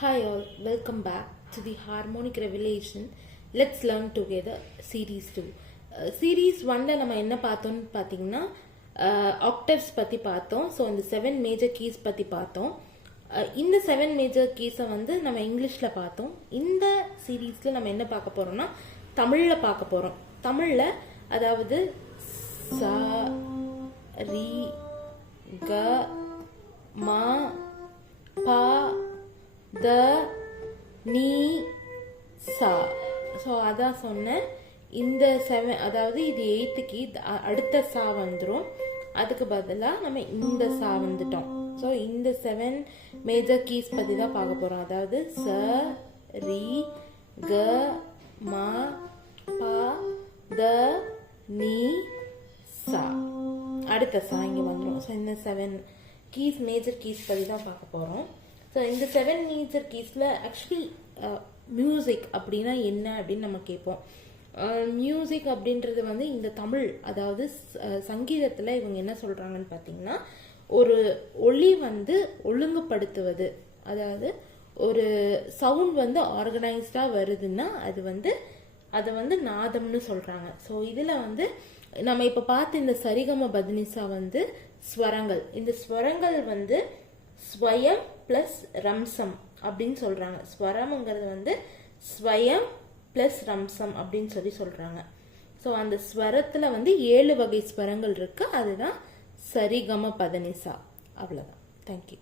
Hi all, welcome back to the Harmonic Revelation. Let's learn together series 2. Series 1ல நம்ம என்ன பார்த்தோம்னு பார்த்தீங்கன்னா octaves பத்தி பார்த்தோம். ஸோ இந்த 7 மேஜர் கீஸ் பத்தி பார்த்தோம். இந்த 7 மேஜர் கீஸை வந்து நம்ம இங்கிலீஷ்ல பார்த்தோம். இந்த சீரீஸ்ல நம்ம என்ன பார்க்க போறோம்னா தமிழ்ல பார்க்க போறோம். தமிழ்ல அதாவது ச ரி க ம ப த நீ சா. ஸோ அதான் சொன்னேன். இந்த 7 அதாவது இது 8th கீ, அடுத்த சா வந்துடும். அதுக்கு பதிலாக நம்ம இந்த சா வந்துட்டோம். ஸோ இந்த 7 மேஜர் கீஸ் பற்றி தான் பார்க்க போகிறோம். அதாவது ச ரி க ம ப த நீ சா. அடுத்த சா இங்கே வந்துடும். ஸோ இந்த 7 கீஸ் மேஜர் கீஸ் பற்றி தான் பார்க்க போகிறோம். ஸோ இந்த 7 மேஜர் கீஸில் ஆக்சுவலி மியூசிக் அப்படின்னா என்ன அப்படின்னு நம்ம கேட்போம். மியூசிக் அப்படின்றது வந்து இந்த தமிழ், அதாவது சங்கீதத்தில் இவங்க என்ன சொல்கிறாங்கன்னு பார்த்தீங்கன்னா, ஒரு ஒலி வந்து ஒழுங்குபடுத்துவது, அதாவது ஒரு சவுண்ட் வந்து ஆர்கனைஸ்டாக வருதுன்னா அதை வந்து நாதம்னு சொல்கிறாங்க. ஸோ இதில் வந்து நம்ம இப்போ பார்த்து இந்த சரிகம பத்னிசா வந்து ஸ்வரங்கள். இந்த ஸ்வரங்கள் வந்து ஸ்வயம் பிளஸ் ரம்சம் அப்படின்னு சொல்றாங்க. ஸ்வரம்ங்கிறது வந்து ஸ்வயம் பிளஸ் ரம்சம் அப்படின்னு சொல்றாங்க. ஸோ அந்த ஸ்வரத்துல வந்து 7 வகை ஸ்வரங்கள் இருக்கு. அதுதான் சரிகம பதனிசா. அவ்வளவுதான். தேங்க்யூ.